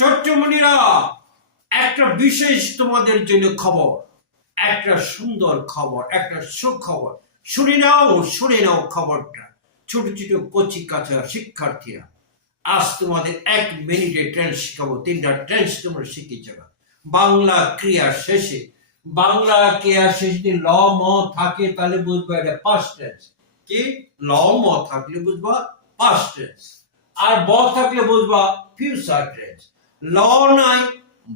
চট্টমণিরা, একটা বিশেষ তোমাদের জন্য খবর, একটা সুন্দর খবর, একটা সুখবর। শুনে নাও খবরটা। ছোট ছোট কচি কাঁচা শিক্ষার্থীরা, আজ তোমাদের 1 মিনিটে টেন্স শিখাবো। 3টা টেন্স তোমরা শিখে যাবে। বাংলা ক্রিয়া শেষে, যদি ল ম থাকে তাহলে বুঝবা এটা পাস্ট টেন্স। কি ল ম থাকলে বুঝবা পাস্ট টেন্স, আর ব থাকলে বুঝবা ফিউচার টেন্স। ল নাই,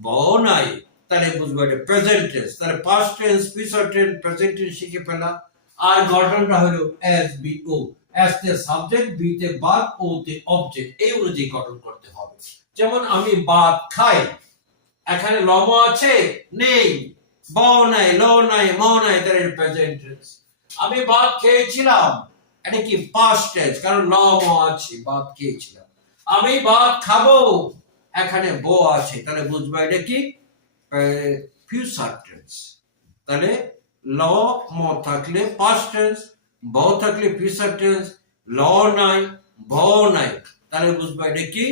ব নাই, তাহলে বুঝবা এটা প্রেজেন্ট টেন্স। তাহলে past tense, future tense, present tense শিখে ফেলা। আর গঠনটা হলো এস বি ও। এস তে সাবজেক্ট, বি তে ভার্ব, ও তে অবজেক্ট। এই অনুযায়ী গঠন করতে হবে। যেমন আমি ভাত খাই, এখানে ল ম আছে? নেই। ব নাই, ল নাই, ম নাই, তাহলে প্রেজেন্ট টেন্স। আমি ভাত খেয়েছিলাম, এটা কি পাস্ট টেন্স, কারণ ল ম আছে, ভাত খেয়েছিলাম। আমি ভাত খাবো, এখানে ব আছে, তাহলে বুঝবা এটা কি ফিউচার টেন্স। তাহলে ল ম থাকলে পাস্ট টেন্স, ব থাকলে ফিউচার টেন্স, ল নাই, ব নাই, তাহলে বুঝবা এটা কি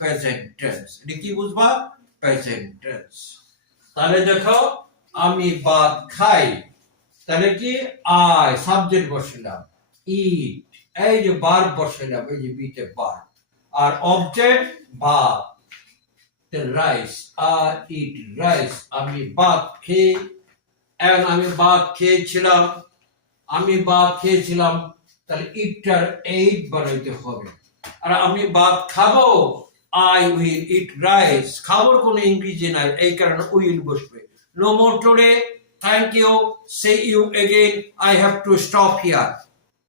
প্রেজেন্ট টেন্স। এটা কি বুঝবা প্রেজেন্ট টেন্স। তাহলে দেখো, আমি ভাত খাই, তাহলে কি আই সাবজেক্ট বসালাম, ইট এই যে ভার্ব বসালাম, এই যে বিতে ভার্ব, আর object verb. Rice, I eat rice. আমি ভাত খেয়ে, আমি ভাত খেয়েছিলাম, তাহলে ইটটার এইট বানাইতে হবে। আর আমি ভাত খাবো, আই উইল ইট রাইস। খাবার কোনো ইংরেজি নাই, এই কারণে উইল বসবে। No more today, thank you, see you again, I have to stop here.